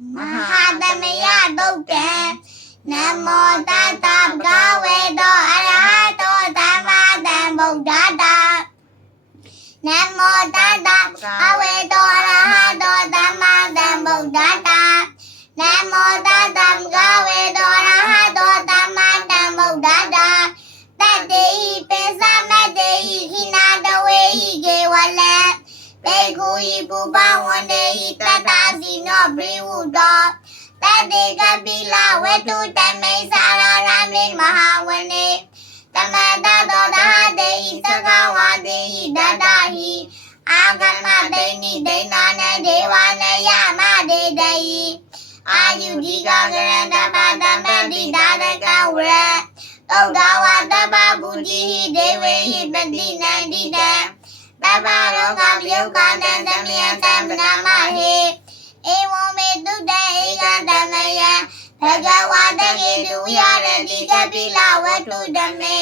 မဟာသမယတုတ်တံနမောတတဗုဒ္ဓဝေတောအရဟတောသမ္မာသမ္ဗုဒ္ဓတာနမောတတအဝေတောအရဟတောသမ္မာသမ္ဗုဒ္ဓတာနမောတတဗုဒ္ဓဝေတောအရဟတောသမ္မာသမ္ဗုဒ္ဓတာတတ္တေဟိပိသမတ္တေဟိခိနာတဝေဟိကေဝလံဘေကုဟိပုပဝန္တေဟိတတ္တာစီနောဘိ ဝုတောတတေကပိလဝတုတမိစ္ဆာရရမိမဟာဝနေတမတတောတဟတေဟိသကဝတေဟိတတ္တဟိအာဂမတေနိဒိဏနဒေဝနယမဒေတေဟိအာယုဒီကကရဏတပတမတိဒါရကဝရသုဒ္ဓဝတပပုတိဟိဒေဝေဟိပတိနန္တိတံတပ္ပရောဂမြုပ်ကတံ ဘဂဝတကေတုယရတိကပိလဝတ္ထုဓမေ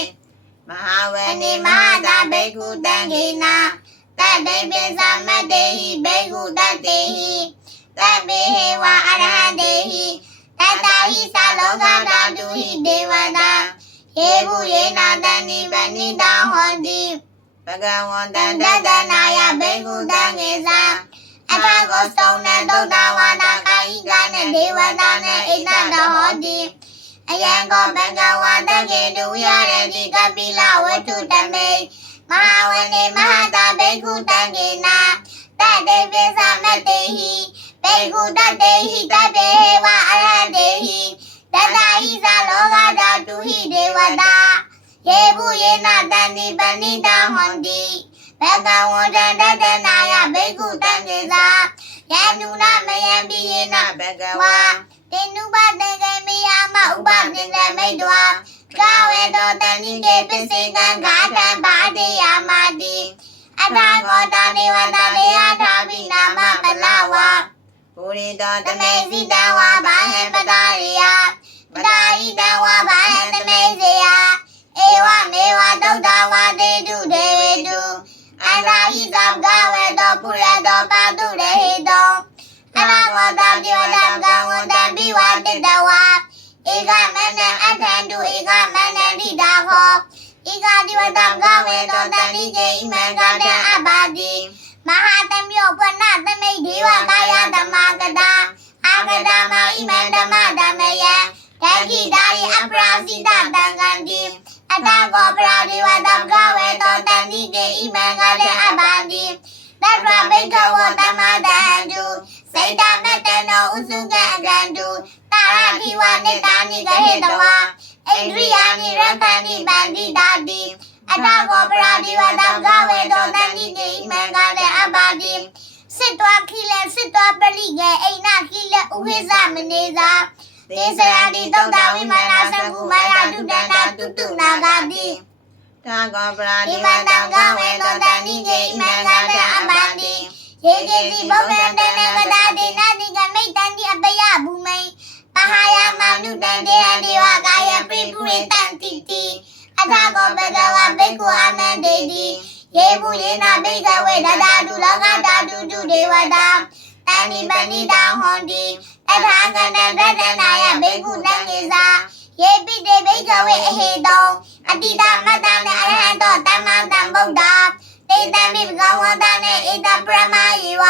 မဟာဝဝနေနိမမဟာဟာတာတာဘေဘေကုကုတံတံခေခေနာနာတတေပိသမတ္တေဟိဘေကုတတေဟိတပေဟေဝအရဟတေဟိတတဟိသလောကဓာတုဟိဒေဝတာယေဘုယေနာတဏိပဏိတာဟောတိဘဂဝန္တတံန္တတတတနာနာယယဘေဘေကုကုတံတံခေခေသာသာအထကောသုံးနံသုဒ္ဓဝါဒ ကာယိကနဒေဝတာနဣတတဟောတိအယံကောဘဂဝါတကေတုယရတိကပိလဝတ္ထုတမေမဟာဝနေမဟာတာဘေကုတံကေနာတတေပိသမတေဟိဘေကုတတေဟိတပေဟေဝအရဟတေဟိတတဟိသလောကဓာတုဟိဒေဝတာယေဘုယေနတန္တိပဏိတာဟွန်တိဘဂဝန္တတတနာယဘေကုတံကေသာ ယန္တုနာမယံပိယေနဘဂဝဝါတေနုပတေကေမိယမဥပပိနေမိတဝါကဝေတောတဏိကေပစ္စေကံဂါတံပါတိယမတိအထာဂောတနေဝတနေယထာဘိနာမပလဝါပုရိတောတတမေမေစီစီတတံံဝါဝါဘာဘာဟံဟံပပတာတာရိရိယယပတာဟိတံဝါဘာဟံတမေစေယဧဝမေဝသုဒ္ဓဝါတေတုဒေဝေတုအန္တာဟိသဗ္ဗကဝေတောပုရတောပါတုရေဟိတောအနာဂော တတိဝတံကံဝတံပိဝတိတဝါဧကမနံအထံတုဧကမနံတိတာခောဧကတိဝတံကဝေတောတန္တိကေဣမံကတံအပါတိမဟာတမြောပနသမိတ်ဒေဝကာယဓမ္မကတာအာဂတမဣမံဓမ္မဓမ္မယံတခိတာရိအပရာဇိတတံကံတိအတကောပရာဒီဝတံကဝေတောတန္တိကေဣမံကလည်းအပန္တိတတ္တဘိကဝတမတဟန္တုစေတမတနောဥ စုကံအကန္တုတာရတိဝနိတာနိကဟေတဝါဣန္ဒြိယာနိရတန္တိပန္တိတာတိအတကောပရာဒီဝတံကဝေတောတန္တိကေဣမံကလည်းအပန္တိစစ်တော်ခိလေစစ်တော်ပလိကေအိနာခိလေဥဟိသမနေသာသေစရာတိတုတ်တဝိမာနာသံကုမာယာတုတန္တာတုတုနာဂတိသာဂောပရာဒီဒီမဝန္တတံံကကဝေဝေတောတောတတန္န္တိတိကေကေဣဣမံမံကကတတအအပပန္န္တိ တိယေကေတိဘုဗ္ဗံတနဝတာဒေနတိကမိတ်တန္တိအပယဘူမိန်ပဟာယမနုတန္တေဟဒေဝကာယပိပုရိတန္တိတိအထာကောဘဂဝဘေကုအမန္တေတိယေဘူးယေနာဘိကဝေဒတာတုလောကတာတုတုဒေဝတာတန္တိပဏိတာဟွန်တိတထာဂတံတတနာယဘေကုတံကေသာယေပိတေဘိကဝေအဟေတောအတိတမတ္တမေအရဟံတောတမ္မာတံဗုဒ္ဓ တေတံမိဘဂဝန္တနေဣတံပရမယေဝ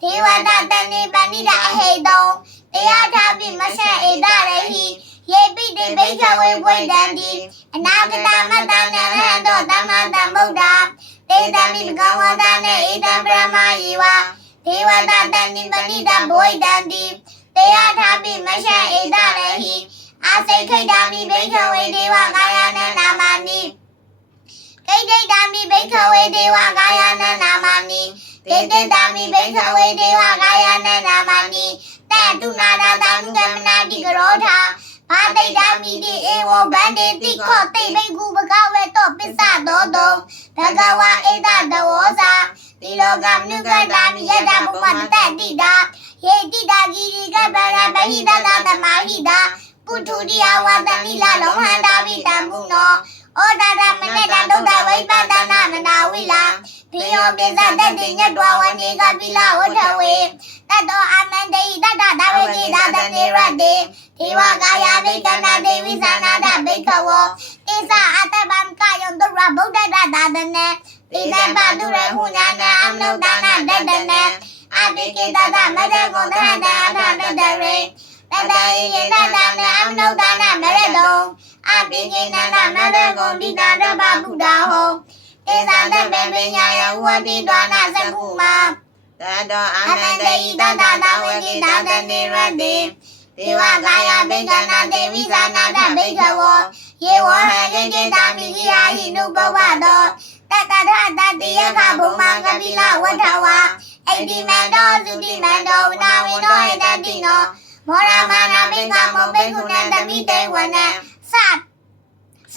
ဒေဝတာတဏိပဏိတအဟေတောတရားထာပိမရှဧတရဟိယေပိတေဘိကဝေဝိဒံတိအနာဂတမတ္တနေအရဟံတောတမ္မာတံဗုဒ္ဓတေတံမိဘဂဝန္တနေဣတံပရမယေဝဒေဝတာတဏိပဏိတဘဝိဒံတိတရားထာပိမရှဧတရဟိအာစိတ်ခိတ်တာမိဘိခဝေဒေဝကာယနနာမနိခိတ်တိတ်တာမိဘိခဝေဒေ ဝကာယနနာမနိတေတေတာမိဘိခဝေဒေဝကာယနနာမနိတတုနာတာတာနုကမနာတိကရောထာဘာတိတ်တာမိတိဧဝဗန္တေတိခောတိဘိကုဘဂဝေတောပစ္စသောတောဘဂဝါဧတတဝောသာတိလောကမနုကတာမိယတဘုမတတတိတာယေတိတာဂိရိကဗရဗဟိတတသမာဟိတာပုထုတိယဝတနိလလုံးဟန္တာပိတံပုနောဩဒါရမနတဒုဒ္ဒဝိပတနာမနာဝိလာ ပိယောပိသတတိညတ်တော်ဝနေကပိလဝထဝေတတောအမန္တေတတဒဝေကိတာတနေရတေဒေဝကာယဘိကနာဒေဝိသနာတဘိကဝောတိသအတ္တဗံကာယံဒုရဗုဒ္ဓတသာသနေပိနပတုရဟုညာနာအမနုဒနာတတနေအဘိကိတတမရကောသဟတအထတတရေတတဣယေတတနေအမနုဒနာမရတောအပိကိနန္ဒမတကုံတိတာတပဗုဒ္ဓဟော တေသတပေပညာယဝတိတွာနာသကုမတတောအအနနန္န္တတဤဤတတတတတတဝဝကိကိတတတတနေနေရရတေတေဒေဒေဝဝကာကာယယဘေဘေကကနာနာတေတေဝိဝိဇာဇာနာနာတတဘေဘေကကဝဝောယေဝဟံကေကေတာမိဂိယာဟိနုဘဝတောတတထတတိယခဘုံမကပိလဝထဝအိတိမန္တောသုတိမန္တောဝနာဝိနောဧတတိနောမောရမနာဘေကမောဘေကုဏံတမိတေဝနံသတ်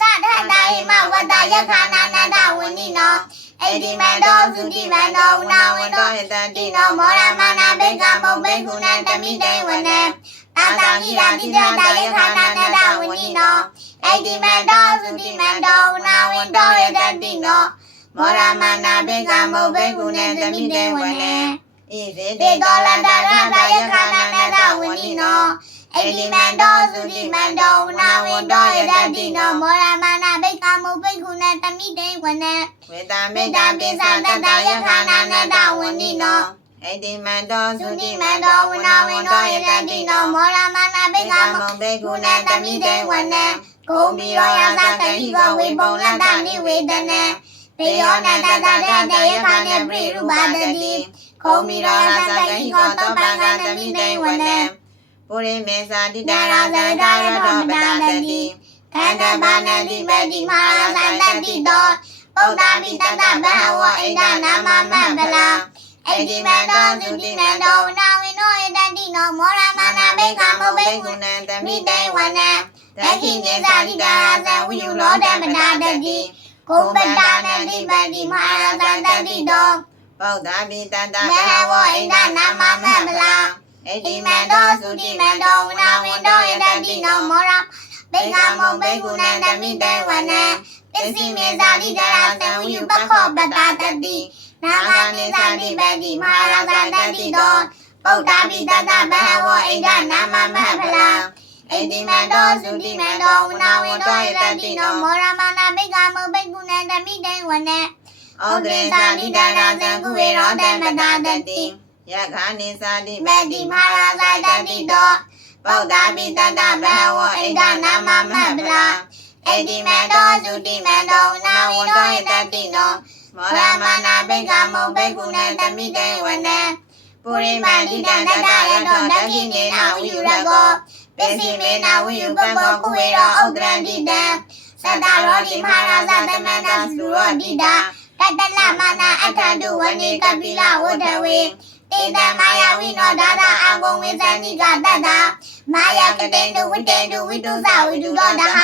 သဒ္ဒတာဟိမဝတ္တယခာနာနန္ဒဝနိနောအိတိမန္တောသုတိမန္တောဝနာဝတောဟတတိတိနောမောရမနာဘေကမောဘေကုဏံတမိတေဝနံတာတာကိရာတိတတယခာနာနန္ဒဝနိနောအိတိမန္တောသုတိမန္တောဝနာဝတောယတတိနောမောရမနာဘေကမောဘေကုဏံတမိတေဝနံဣဇေတေတောလန္တရတယခာနာနန္ဒဝနိနော အိတိမန္တောသုတိမန္တောဝနာဝတောယတတိနောမောရမနာဘေကမောဘေကုဏံတမိတေဝနံဝေတမေမေတ္တ္တာတာပိပိသသတတတတယယခာခာနာနာနနတတဝဝနိနိနောနောဣတိမန္တောသုသုတိတိမမန္န္တောတောဝဝနာနာဝဝင်န္တောတောယယတတတိတိနောနောမောရမနာဘေဘေကကမမောဘေကုကုဏဏံတတမိမိတေတေဝဝနနံကိုမီရောယသကဟိဝဝေပုံလတ္တနိဝေဒနံပေယောနတတတတယခာနေပရိရူပတတိခုံမီရောယသကဟိကောတောပံကတမိတေဝနံ ပုရိမေသာတိတရာဇရတာရတောပတတတိခန္ဓာဘာနတိမတိမဟာသန္တတိတောပုဒ္ဓမိတတဘဟဝဣဒနာမမဗလာဣတိမန္တောသုတိမန္တောဝနာဝိနောဣတတိနောမောရမနာဘေကမောဘေကုဏတမိမိတေတေဝဝနံနံဒက္ခိနေသာတိတာသံဝိယုလောတပနာတတိကုပတနတိပတိမဟာသန္တတိတောပောဒ္ဓမိတတဘဟဝဣဒနာမမဗလာဣဣ တိတိမမန္န္တောတောသုသုတိတိမမန္န္တောတောဝဝနာနာဝဝင်င်တောတောယယတတတိတိနောနောမောရဘေကမောဘေကုဏံတမိတေဝနံပစ္စည်းမေဇာတိတရာသံဝိယုပခောပတတတိနာဂာနိသတိပတိမဟာသန္တတိတောပုဒ္ဓပိတတဘဟဝဣဒနာမမဗလာဣတိမန္တောသုတိမန္တောဝနာဝင်တောယတတိနောမောရမနာဘေကမောဘေကုဏံတမိတေဝနံဩဒရေသာတိတရာသံကုဝေရောတမတတတိ ယခာနိသာတိမတိမဟာသန္တတိတောပုဒ္ဓပိတတဘဟဝဣဒနာမမဗလာဣတိမန္တောသုတိမန္တောဝနာဝင်တောယတတိနောမောမောရရမမနာနာဘေဘေကကမောမောဘေဘေကုကုဏံဏံတတမိမိတေတေဝဝနံနံပုပုရိရိမာမာတိတိတတန္န္တတတတရရတောတောတတခိခိနေနေနာနာဝိဝိယုယုရရကောကောပစ္စည်းမေနာဝိယုပကောကုဝေရောဥဒ္ဒရန္တိတံသတ္တရောတိမဟာရာဇသမန္တသုရောတိတာတတလမနာအထတုဝနေကပိလဝတ္ထဝေ တေတံမာယဝိနောဒါသာအကုံဝိဇန္တိကတတ္တမာယကတေတုဝိတေတုဝိတုသဝိတုတောတဟ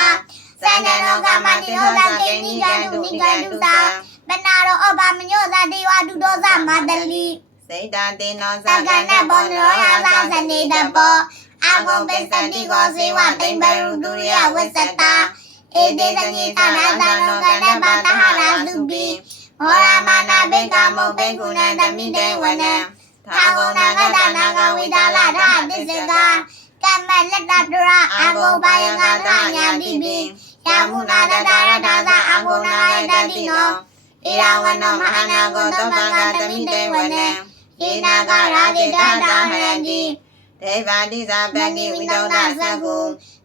သန္တနောကမတိရောသကေနိကံတုနိကံတုသာပနာရောအဘမညောသတေဝတုတောသမတလိစေတာတေနောသကနဘောနရောယသာသနေတပောအာဂုံပိစတိကောဇေဝတိမ်ဘရုဒုရိယဝစ္စတာဧတေသညေသနာသနောကနမတဟရာသုပိမောရမနာဘေကမောဘေကုဏံတမိတေဝနံ သာဂုဏဂတနာဂဝိဒါလဓာသစ္စကကမ္မလက်တတရအာဂုံဘာယကသညာတိပိယမုနာတတရဒါသအာဂုဏယတတိနောဣရဝနောမဟာနာဂောတောပံကတမိတေဝနံဧနာကရာတိတတာဟရတိဒေဝတိဇာပတိဝိတောဒသကု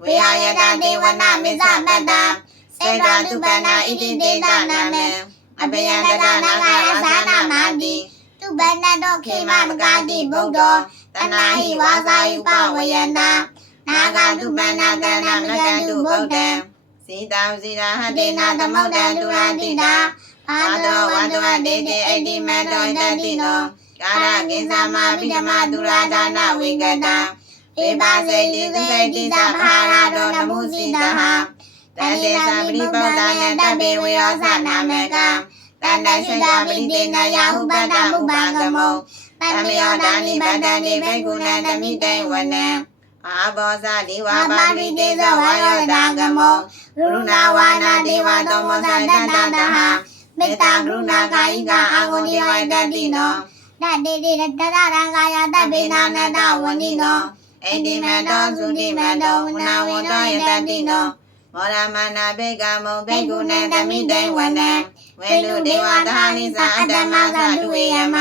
ဝေဝေဟဟယယတတတေတေဝဝနာနာမိမိသသမမတ္တတာ္တာစေစေတတတုတုပပန္န္နာနာဣဣတိတိတေတေတတနာနာမေမေအပယံတတနာဂအသနာမာတိ တုပန္နတောခေမမကာတိဗုဒ္ဓောတနာဟိဝါစာယုပဝယနာနာဂတုပန္နာတနာမကန္တုဗုဒ္ဓံစီတံစီရာဟတေတေနာနာသသမမုုဒ္ဒ္ဒံဒံဒုဒုရရတိတိတာတာဘာအာတောတောဝဝန္န္တတဝဝတေတေတေတေအအတိတိမမန္န္တောတောတတတိတိနောနောကာရကိသမာပိဓမဒုရာဒါနဝေကတာပေပါစေတိသုစေတိသဗ္ဗဟာရတောနမုစီတဟတန်တေသပရိပောဒနတပေဝေယောသနာမေက တန္တရှိတာပရိတေနယဟုပတ္တမုပံကမောတမယောဒာနိဗန္တတိဘေကုဏံတမိတေဝနံအာဘောဇတိဝါပါရိတေဇဝါယောဒာကမောရုဏဝါနာဒေဝတောမောသတတတဟမေတ္တာကရုဏာကာယိကအာဂုဏိဝတတိနောတတေတေတတရံကာယတပေနာနတဝန္တိနောဣတိမန္တောသုတိမန္တောဝနာဝန္တောယတတိနော မောရမနာဘေကမောဘေကုဏံတမိတေဝနံဝေနုဒေဝသာနိသာအတ္တမသတုဝေယမ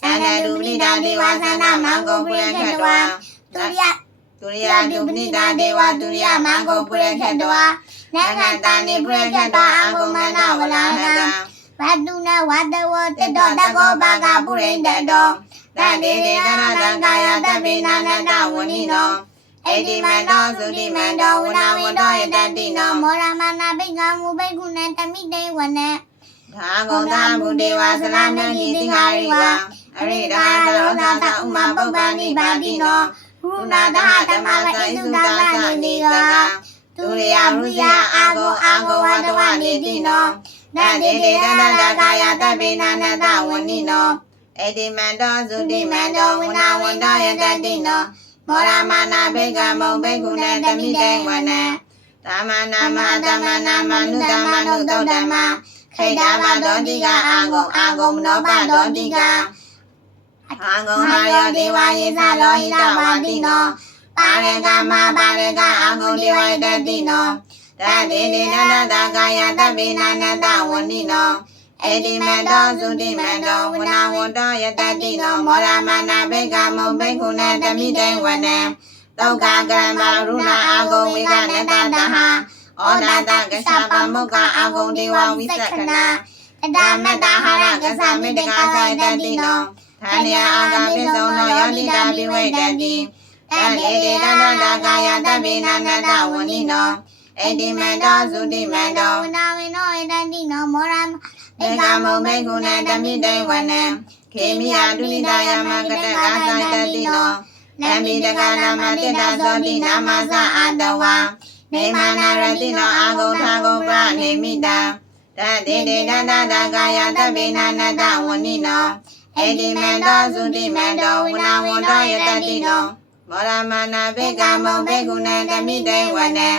သန္တဒုပနိတာဒေဝသန္တမံကိုပုရခတဝါတုရိယတုရိယဒုပနိတာဒေဝတုရိယမံကိုပုရခတဝါနခန္တာနိပုရခတအာဂုမနဝလာနဝတုနဝတဝတတောတကောဘာကပုရိန္တတောတတေရဏတံကာယတမေနာနန္ဒဝနိနော အေဒီမန်တော်သုတိမန်တော်ဝနာဝန္တောယတတိနောမောရမနာဘိကံမူဘိကုဏံတမိတေဝနံဘာဂောတာဘုဒေဝသလနံဤတိဟာရိဝအရိဒါသရောသာတဥမပုပ္ပန္နိပါတိနောဂုဏတဟတမဝေတုဒါဝနိနိကသူရိယမူယအာဂောအာဂောဝတဝနိတိနောနတေတေကန္တကာယတပေနာနတဝနိနောအေဒီမန်တော်သုတိမန်တော်ဝနာဝန္တောယတတိနော မောရမနာဘေကမောဘေကုဏတမိတေဝနံသမ္မာနာမသမ္မာနာမနုသမ္မာနုသုတ္တမခိတမတောတိကအာဂုံအာဂုံမနောပတောတိကအာဂုံဟာယောဒေဝယေသလောဟိတဝတိနောပါရကမပါရကအာဂုံဒေဝယတတိနောတတေတေတတတကာယတပေနာနတဝဏိနော အေဒီမန္တောသုတိမန္တောဝနာဝန္တောယတတိနောမောရမနာဘေကမောဘေကုဏတမိတေဝနံတောကကရမရုဏအာဂုံဝိကနတတဟဩဒတကသပမုခအာဂုံဒေဝဝိသက္ခနာတတမတဟာရကသမိတကာသယတတိနောဌာနယအာဂပိသောနောယောတိတာပိဝေတတိတတေတေတတတကာယတပိနာနတဝဏိနောအေဒီမန္တောသုတိမန္တောဝနာဝိနောယတတိနောမောရမေ ကမောဘေကုဏတမိတေဝနံခေမိယဒုနိဒာယမကတကာသတတိနောနမိတကနာမတိတသောတိနာမသအာတဝါနေမနာရတိနောအာဂုထာဂုပနေမိတာတတေတေတတတကာယတပိနာနတဝဏိနောအေဒီမန္တောသုတိမန္တောဝနာဝန္တောယတတိနောမောရမနာဘေကမောဘေကုဏတမိတေဝနံ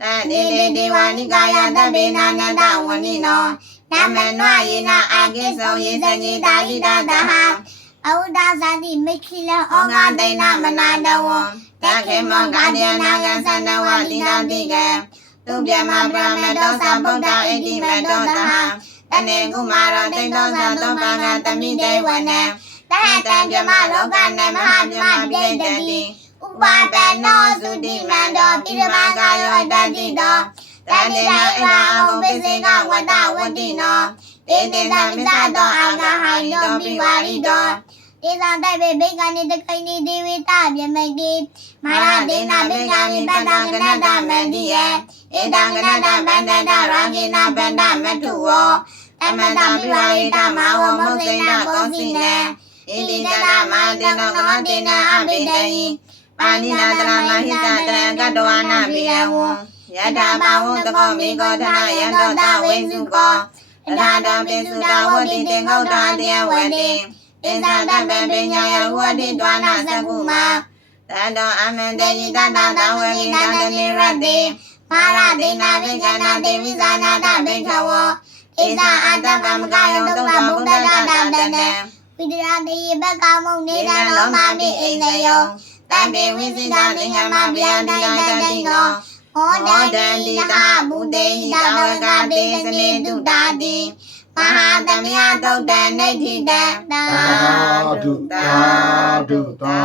တတေတေဒေဝနိကာယတပိနာနတဝဏိနော နမနွယေနအာကိသောယေသညေတာလိတတဟအဝဒဇာတိမိခိလဩဩငါငါတိတိန်ဏနာမမနာနာတတဝဝံတခေမောဂာဒေနာဂံသန္တဝတိတတိကံသူပြမပရမတောသဗုဒ္ဓဣတိမတောတဟတနေကုမာရောတိတောသသောပါကတမိတေဝနံတဟတံပြမလောကနမဟာပြမပိတတိဥပါဒနောသုတိမန္တောပိရမကာယောတတိတော တဏိနာဣရာအဘုပိစေကဝတ္တဝတိနောတေတေသမိသတောအာဂဟိတောပိဝါရိတောဧသံတိုက်ပေဘေကနေတခိနေဒေဝတာပြမိတ်တိမာရဒေနာဘေကမိပတ္တကနတမန္တိယေဧတံကနတဗန္တတရာဂိနာဗန္တမထုဝောအမတပိဝါရိတမဝမုစိဏကောစီနေဣတိတတမတေနောကမတေနအဘိတယိပါဏိနာတရမဟိသတရကတဝနာပိယဝံ ယထာဘဝံတကောမိကောထနာယန္တောတဝိစုကောတထာတံပိစုတဝတိတေငောတာတေယဝတိပိသတံပံပညာယဝတိတွာနာသကုမတတောအမန္တေယိတတတဝေယိတတနိရတိမာရဒေနာဘေကနာဒေဝိဇာနာတဘေခဝောဧဇာအတ္တပမကယောတုတ္တဗုဒ္ဓတာတတနေဝိဒရာတေယဘကမုန်နေတလောမာမိအိန္ဒယောတံပေဝိစိတသင်္ဃမဗျာတိတတိနော ဟောတန္တိတာဘုဒေဟိတဝကတေစနေတုတာတိမဟာသမယသုတ်တံနေတိတံသာသာဓုသာဓုသာ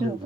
ဓု